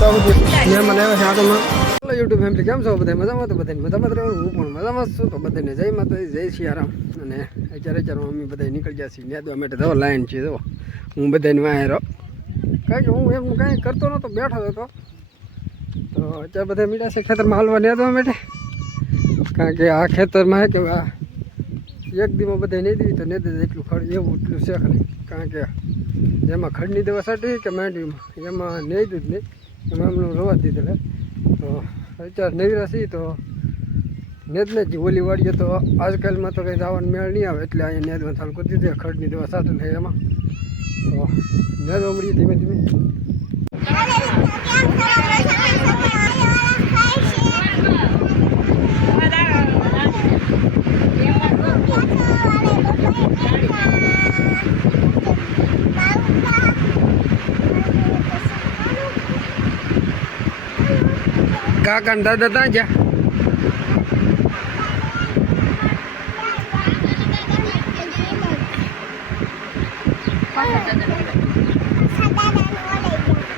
તો મહેમાન આવ્યા છે આટોમાં. યુટ્યુબ ફેમિલી કેમ છો બધા મજામાં? તો બધાને મજામાં જ રહેવાનું, હું પણ મજામાં છું. તો બધાને જય માતાજી, જય સિયારામ. અને અત્યારે અમે બધા નીકળી ગયા છીએ નેદવા માટે. જો લાઈન છે, જો હું બધાને વાંહે રહો, કારણ કે હું એમ કાંઈ કરતો નહોતો, બેઠો હતો. તો અત્યારે બધા મીડા છે ખેતરમાં હાલવા નેદવા માટે, કારણ કે આ ખેતરમાં કે આ એક દીમાં બધા નેદવી તો નેદે એટલું ખડ એવું એટલું છે નહીં, કારણ કે જેમાં ખડની દવા સાટી કે માંડવીમાં એમાં નેદ્યું જ નહીં, એમાં એમનું રવા દીધેલા. તો અત્યારે નેવરા છીએ તો નેદને જ ઓલી વાળીએ તો આજકાલમાં તો કંઈ જવાનું મેળ નહીં આવે, એટલે અહીંયા નેદવા ચાલુ કરી દીધી. ખડની દવા સાટેલ છે એમાં, તો નેદવા મળીએ ધીમે ધીમે. કાકા ને દાદા ત્યાં ગયા?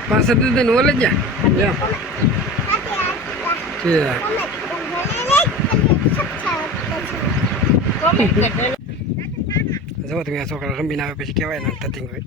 પાસે દાદા ને ઓલે ગયા. જો તમે આ છોકરા રમીને આવે પછી કહેવાય ને તતિંગ હોય.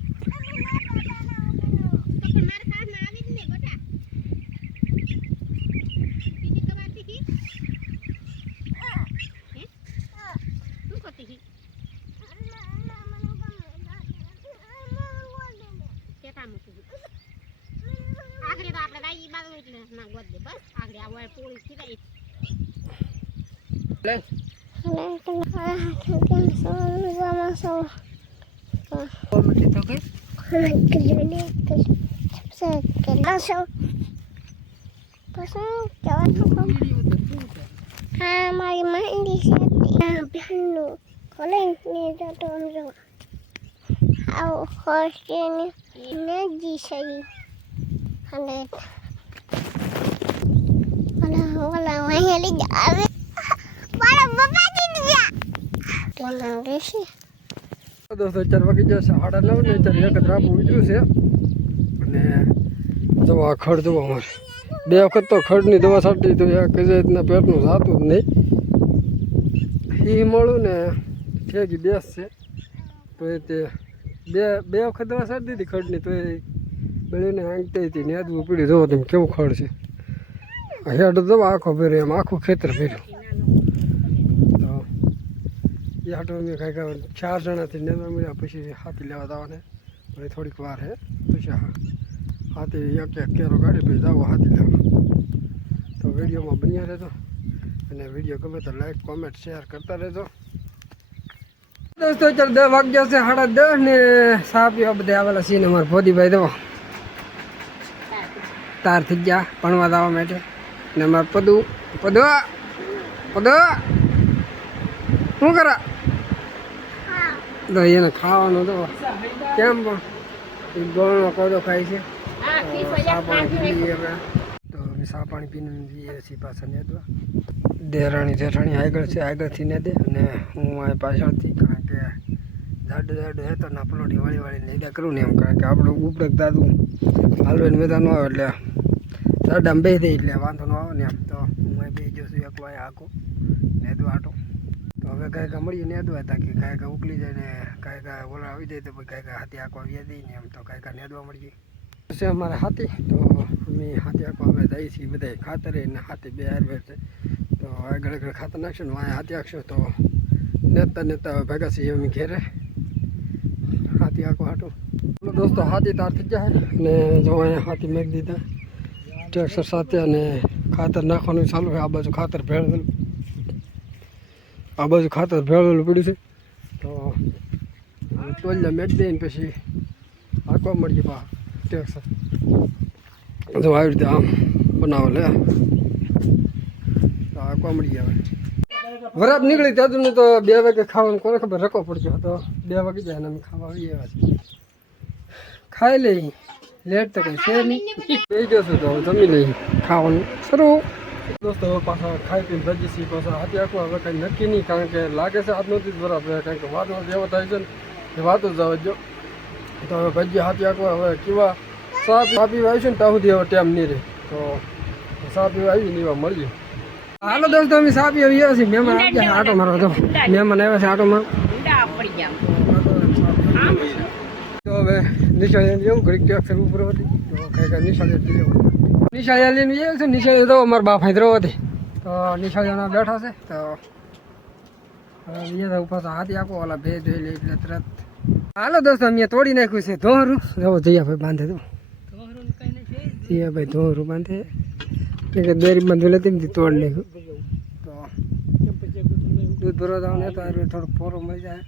હા, મારી માંડી છે બહેનનું કોલેજ ને જતો સમજો આવો હોસ્ટેલની નજી છે અને ઓલા અહીંયા લઈ આવે મારા પપ્પા દીધા તો રહેશે. દોસ્તો 4 વાગી જશે, 9:30 ને અત્યારે એક જ રાબુ ઉતર્યું છે. અને જો આ ખડ જુઓ, અમારે 2 વખત તો ખડની દવા છાંટી તો કઈ રીતના પેટનું જાતું જ નહીં. એ મળું ને ઠેકી બેસ છે તો એ તે બે વખત દવા છાંટી દીધી ખડની, તો એ બળીને આંગતી હતી નેદવું પડી. જોવો તમે કેવું ખડ છે. હેડ દવા આખો ભર્યો, એમ આખું ખેતર ભર્યું. તો એ હાટો અમે કાંઈક 4 જણાથી નેદવા મળ્યા, પછી હાથી લેવા જવાને પછી થોડીક વાર હે, પછી હાથી એક કેરો ગાડી પછી જાઓ હાથી લેવા. તો વિડીયોમાં બન્યા રહેજો, અને વિડીયો ગમે તો લાઈક કોમેન્ટ શેર કરતા રહેજો. દોસ્તો અત્યારે 10 વાગ્યા છે, 10:30 ને સા પીવા બધા આવેલા છીએ. અમારા ભોદીભાઈ દો તાર થઈ ગયા ભણવા જવા માટે. ને અમારે પદુ શું કરે તો એને ખાવાનું તો કેમ પણ ગોળનો કોદો ખાય છે. ચા પાણી પીએ હવે, તો અમે ચા પાણી પીને જઈએ છીએ પાછા નેદવા. દેરાણી જેઠાણી આગળ છે, આગળથી નેદે અને હું આ પાછળથી, કારણ કે જાડું હે તો ના પલોટી વાળી નેદા કરું ને એમ, કારણ કે આપણું ઉપડક દાદું હાલવાને મેદા ન આવે એટલે દાડામાં બે દે એટલે વાંધો ન આવે ને એમ. તો હું બે જશું એક વાય આખું નેદવા હાટું. તો હવે કાંઈક મળીએ નેદવા, તાકી કાંઈક ઉકલી જાય ને કાંઈક ઓલા આવી જાય તો કાંઈક હાથી આંખવા વ્યા દઈ ને એમ. તો કાંઈક નેદવા મળીએ છે અમારે હાથી. તો અમે હાથી આંખવા હવે જઈએ છીએ બધા ખાતરે ને હાથી બે હારવેર છે. તો આગળ ખાતર નાખશું ને વાંહે હાથી આંખશું. તો નેતા ભેગા છીએ અમે ઘેરે હાથી આંખવા હાટું. દોસ્તો હાથી તાર થઈ જાય ને જો અહીંયા હાથી મેક દીધા ટ્રેક્ટર સાથે, અને ખાતર નાખવાનું ચાલુ છે. આ બાજુ ખાતર ભેળવેલું પડ્યું છે. તો ટોલિયા મેક દઈને પછી આંકવા મળીએ પા ટ્રેક્ટર. જો આવી રીતે આમ બનાવે લે તો આંકવા મળીએ. હવે વરાપ નીકળી ત્યાં તો 2 વાગે ખાવાનું કોને ખબર રકો પડજો. તો 2 વાગી જાય ને અમે ખાવા આવી આવ્યા છીએ. ખાઈ લઈ, લેટ તો કંઈ છે નહીં. થઈ જશું તો જમી લઈ ખાવાનું શરૂ. દોસ્તો પાછા ખાઈ પીને ભજી છીએ પાછા હાથી આંખવા. હવે કંઈ નક્કી નહીં, કારણ કે લાગે છે આજનો જ બરાબર, કારણ કે વાતનો જેવો થાય છે ને એ વાતો જ જવા દો. તો હવે ભજી હાથી આંખવા હવે કેવા સા પીવા આવીશું ને ત્યાં સુધી હવે ટાઈમ નહીં રહે તો સા પીવા આવી ને એવા મળીએ. હાલો દોસ્તો અમે સા પીવા આવ્યા છીએ. મહેમાન આવી ગયા આટો મારો તો મહેમાન આવ્યા છે આટો માં. તો હવે નિશાળ જેવું ઘડીક ટ્રેક શરૂ ઉપર હતી તો કઈ નિશાળ નિશાળ લઈને આવ્યો છે. નિશાળ તો અમારા બાપ હૈદરો હતી તો નિશાળીઓના બેઠા છે તો હવે ઉપર તો હાથી આપો ઓલા ભેજ જોઈ લે એટલે તરત. હાલો દોસ્તો અમે તોડી નાખ્યું છે ધોરું. જવો જઈયાભાઈ બાંધે તો જઈયાભાઈ ધોરું બાંધે કે દોરી બાંધેલી હતી ને તોડી નાખ્યું. તો દૂધ ભરવા જવાનું તો થોડુંક પોરો મળી જાય.